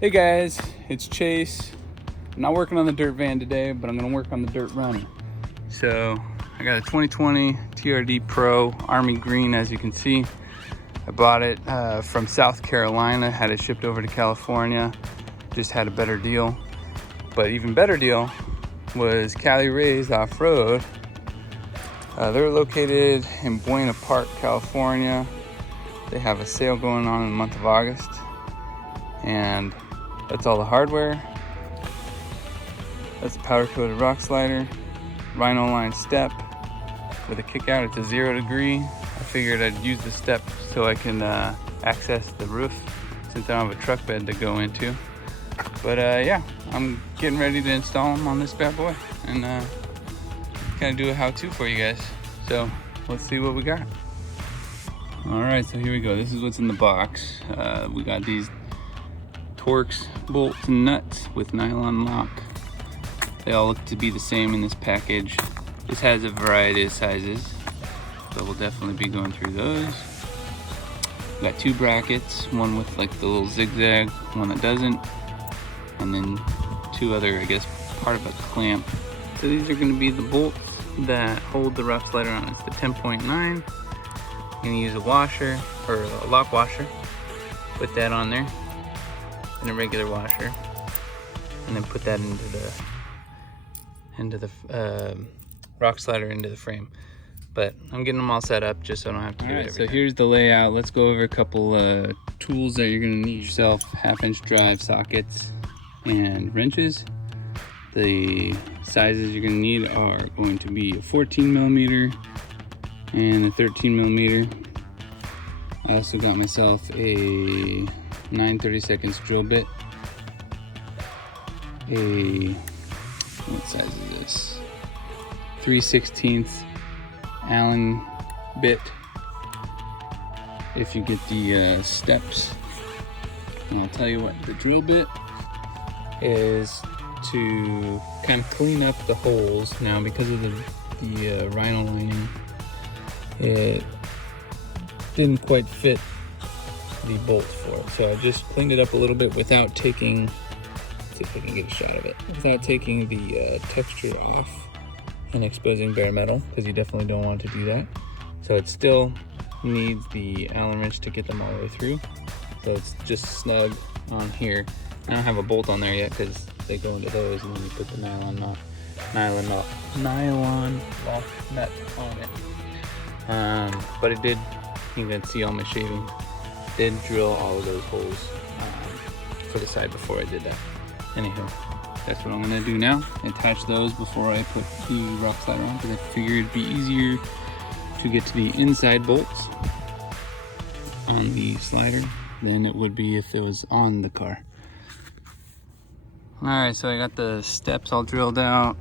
Hey guys, it's Chase. I'm not working on the dirt van today, but I'm gonna work on the dirt runner. So I got a 2020 TRD PRO Army Green, as you can see. I bought it from South Carolina, had it shipped over to California, just had a better deal. But even better deal was Cali Raised Off-road. They're located in Buena Park, California. They have a sale going on in the month of August. And that's all the hardware. That's a powder-coated rock slider, rhino line step with a kick out. It's a 0 degree. I figured I'd use the step so I can access the roof since I don't have a truck bed to go into. But yeah, I'm getting ready to install them on this bad boy and kind of do a how-to for you guys. So let's see what we got. All right, so here we go. This is what's in the box. We got these Torx bolts and nuts with nylon lock. They all look to be the same in this package. This has a variety of sizes, so we'll definitely be going through those. We got 2 brackets, one with like the little zigzag, one that doesn't, and then 2 other, I guess, part of a clamp. So these are going to be the bolts that hold the rough slider on. It's the 10.9. I'm going to use a washer or a lock washer. Put that on there. In a regular washer, and then put that into the rock slider into the frame. But I'm getting them all set up just so I don't have to do it every time. So here's the layout. Let's go over a couple tools that you're going to need yourself: 1/2-inch drive sockets and wrenches. The sizes you're going to need are going to be a 14mm and a 13mm. I also got myself a 9/32 drill bit, what size is this? 3/16 Allen bit. If you get the steps, and I'll tell you what, the drill bit is to kind of clean up the holes. Now, because of the rhino lining, it didn't quite fit the bolts for it, so I just cleaned it up a little bit without taking, let's see if I can get a shot of it, without taking the texture off and exposing bare metal, because you definitely don't want to do that. So it still needs the Allen wrench to get them all the way through, so it's just snug on here. I don't have a bolt on there yet because they go into those, and then you put the nylon lock nut on it. But it did, you can see all my shaving, did drill all of those holes for the side before I did that. Anyhow, that's what I'm gonna do now. Attach those before I put the rock slider on, because I figured it'd be easier to get to the inside bolts on the slider than it would be if it was on the car. All right, so I got the steps all drilled out,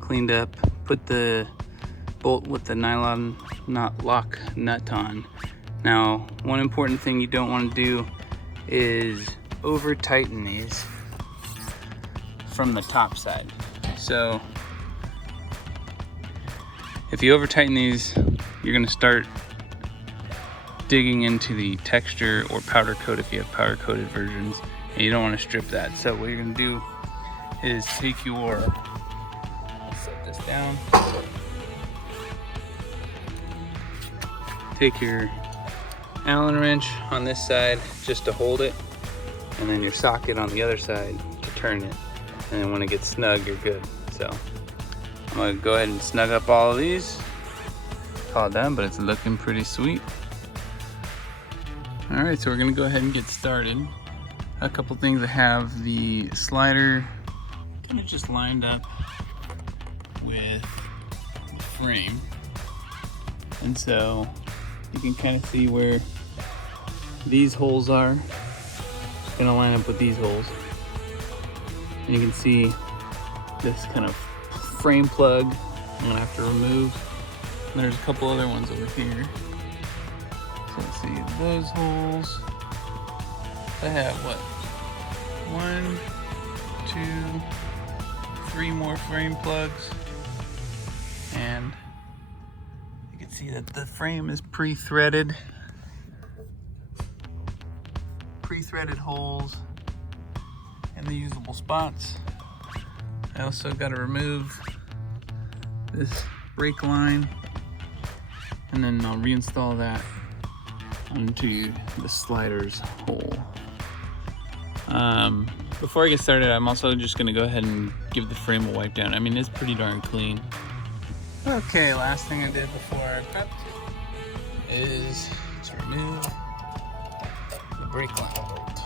cleaned up, put the bolt with the nylon lock nut on. Now, one important thing you don't want to do is over tighten these from the top side. So if you over tighten these, you're going to start digging into the texture or powder coat if you have powder coated versions, and you don't want to strip that. So what you're going to do is take your, let's set this down, take your Allen wrench on this side just to hold it, and then your socket on the other side to turn it, and then when it gets snug, you're good. So I'm gonna go ahead and snug up all of these, call it done, but it's looking pretty sweet. All right, so we're gonna go ahead and get started. A couple things: I have the slider kind of just lined up with the frame, and so you can kind of see where these holes are. Gonna line up with these holes, and you can see this kind of frame plug I'm gonna have to remove. And there's a couple other ones over here. So let's see, those holes, I have what, 1, 2, 3 more frame plugs, and you can see that the frame is pre-threaded holes in the usable spots. I also got to remove this brake line, and then I'll reinstall that onto the sliders hole. Before I get started, I'm also just gonna go ahead and give the frame a wipe down. I mean, it's pretty darn clean. Okay, last thing I did before I prepped is to remove the brake line bolt.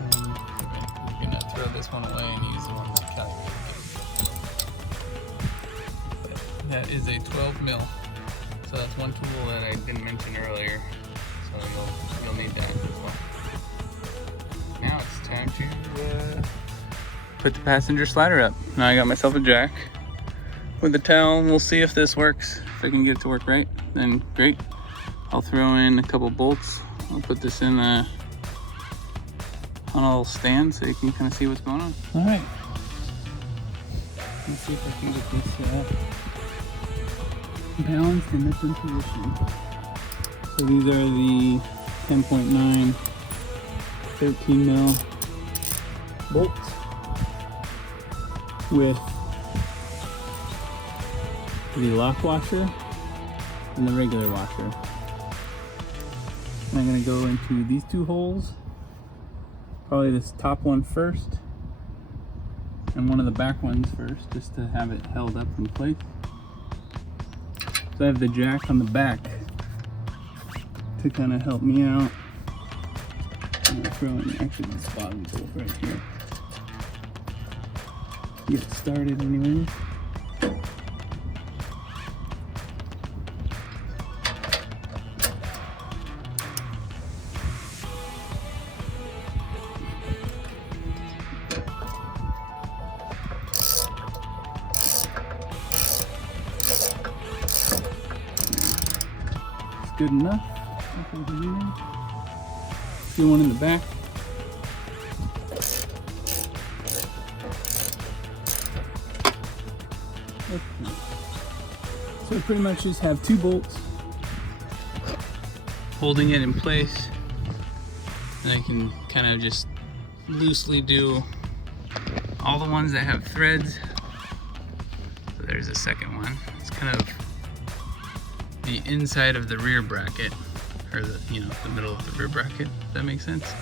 I'm gonna throw this one away and use the one that Cali Raised. That is a 12 mil. So that's one tool that I didn't mention earlier. So you'll need that as well. Now it's time to put the passenger slider up. Now I got myself a jack with a towel. We'll see if this works. If I can get it to work right, then great. I'll throw in a couple bolts. I'll put this in on a little stand so you can kind of see what's going on. All right. Let's see if I can get this balanced and it's in position. So these are the 10.9 13 mil bolts with the lock washer and the regular washer. And I'm going to go into these two holes, probably this top one first and one of the back ones first, just to have it held up in place. So I have the jack on the back to kind of help me out. I'm gonna throw in actually this bottom bolt right here. Get it started anyways. It's good enough. See one in the back. Okay. So I pretty much just have two bolts holding it in place, and I can kind of just loosely do all the ones that have threads. So there's a second one. It's kind of the inside of the rear bracket, or the, you know, the middle of the rear bracket, if that makes sense.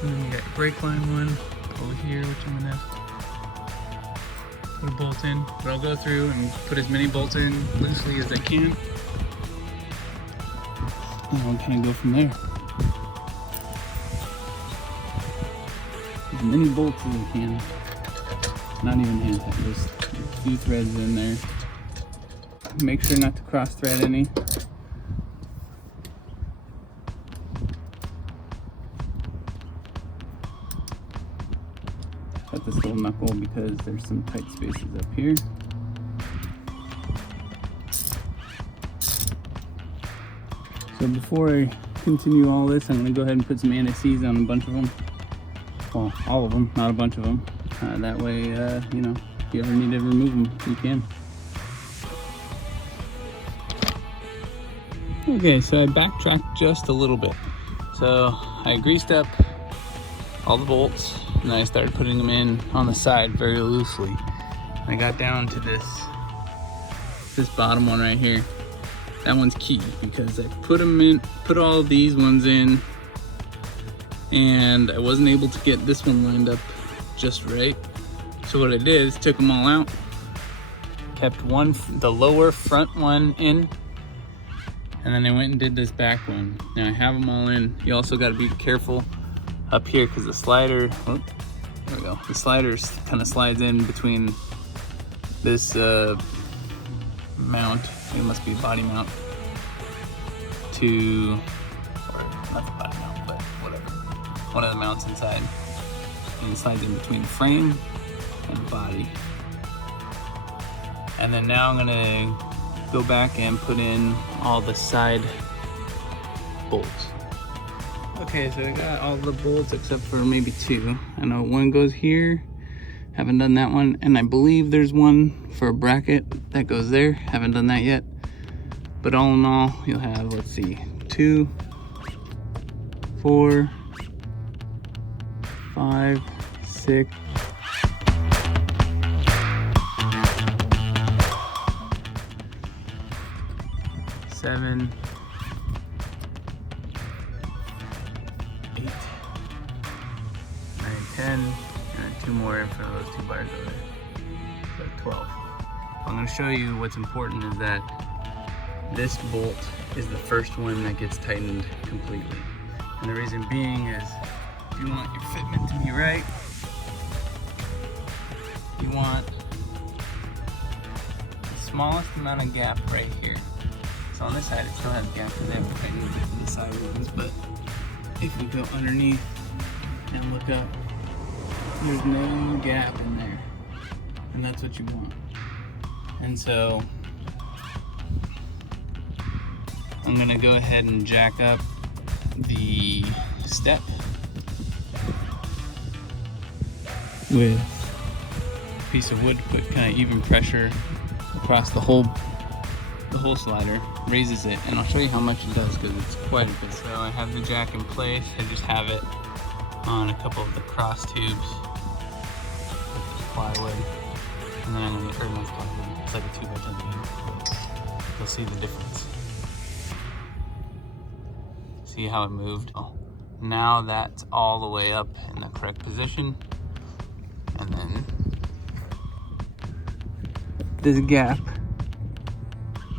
And then you got your brake line one over here, which I'm gonna put a bolt in. But I'll go through and put as many bolts in loosely as I can. And I'll kind of go from there. As many bolts as I can. Not even hand tight, just a few threads in there. Make sure not to cross thread any. Got this little knuckle because there's some tight spaces up here. So before I continue all this, I'm going to go ahead and put some anti-seize on a bunch of them. Well, all of them, not a bunch of them. That way, you know, if you ever need to remove them, you can. Okay, so I backtracked just a little bit. So I greased up all the bolts, and then I started putting them in on the side very loosely. And I got down to this bottom one right here. That one's key because I put them in, put all of these ones in, and I wasn't able to get this one lined up just right. So what I did is took them all out, kept the lower front one in, and then I went and did this back one. Now I have them all in. You also got to be careful up here because the slider, oh, there we go. The slider kind of slides in between this mount. It must be a body mount to, or not the body mount, but whatever. One of the mounts inside. And it slides in between the frame and the body. And then now I'm gonna go back and put in all the side bolts. Okay, so I got all the bolts except for maybe two. I know one goes here, haven't done that one, and I believe there's one for a bracket that goes there, haven't done that yet. But all in all, you'll have, let's see, 2, 4, 5, 6, 7, 8, 9, 10, and then 2 more in front of those 2 bars over there. So 12. I'm going to show you what's important is that this bolt is the first one that gets tightened completely. And the reason being is if you want your fitment to be right, you want the smallest amount of gap right here. So on this side it still has gap because they have to tighten it from the side ones, but if we go underneath and look up, there's no gap in there. And that's what you want. And so I'm gonna go ahead and jack up the step with a piece of wood to put kind of even pressure across the whole slider, raises it, and I'll show you how much it does because it's quite a bit. So I have the jack in place. I just have it on a couple of the cross tubes with plywood, and then I'm gonna get not plywood. It's like a 2x10 beam, but you'll see the difference. See how it moved? Oh, now that's all the way up in the correct position, and then this gap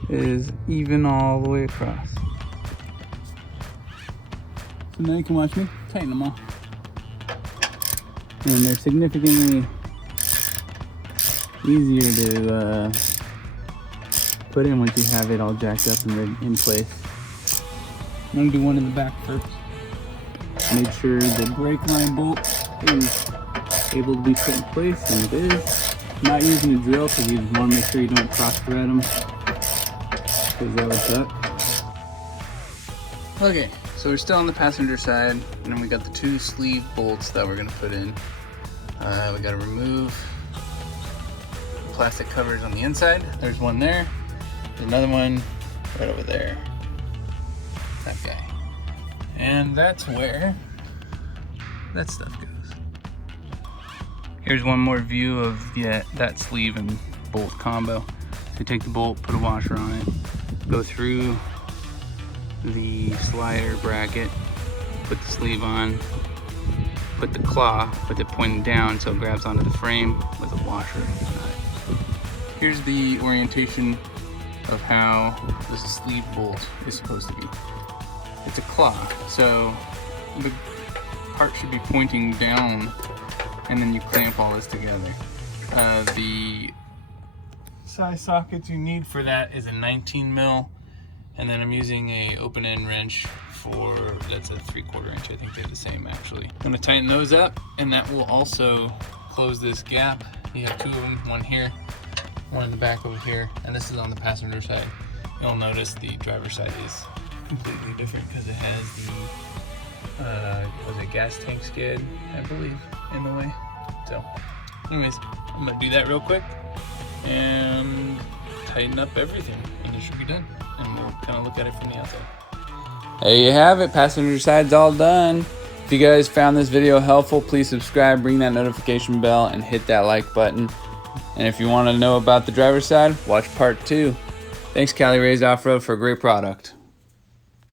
is even all the way across. So now you can watch me tighten them all. And they're significantly easier to put in once you have it all jacked up and in place. I'm gonna do one in the back first. Make sure the brake line bolt is able to be put in place, and it is. I'm not using a drill because you want to make sure you don't cross thread them, because that would suck. Okay, so we're still on the passenger side, and then we got the 2 sleeve bolts that we're gonna put in. We gotta remove the plastic covers on the inside. There's one there. There's another one right over there. That guy. And that's where that stuff goes. Here's one more view of that sleeve and bolt combo. So you take the bolt, put a washer on it, go through the slider bracket, put the sleeve on, put the claw with it pointing down so it grabs onto the frame with a washer. Here's the orientation of how this sleeve bolt is supposed to be. It's a claw, so the part should be pointing down, and then you clamp all this together. The size sockets you need for that is a 19 mil, and then I'm using a open end wrench that's a 3/4 inch. I think they're the same actually. I'm gonna tighten those up, and that will also close this gap. You have 2 of them, one here, one in the back over here, and this is on the passenger side. You'll notice the driver's side is completely different because it has the was it gas tank skid, I believe, in the way. So anyways, I'm gonna do that real quick and tighten up everything, and it should be done, and we'll kind of look at it from the outside. There you have it, passenger side's all done. If you guys found this video helpful, please subscribe, ring that notification bell, and hit that like button. And if you want to know about the driver's side, watch part 2. Thanks, Cali Raised Off-road, for a great product.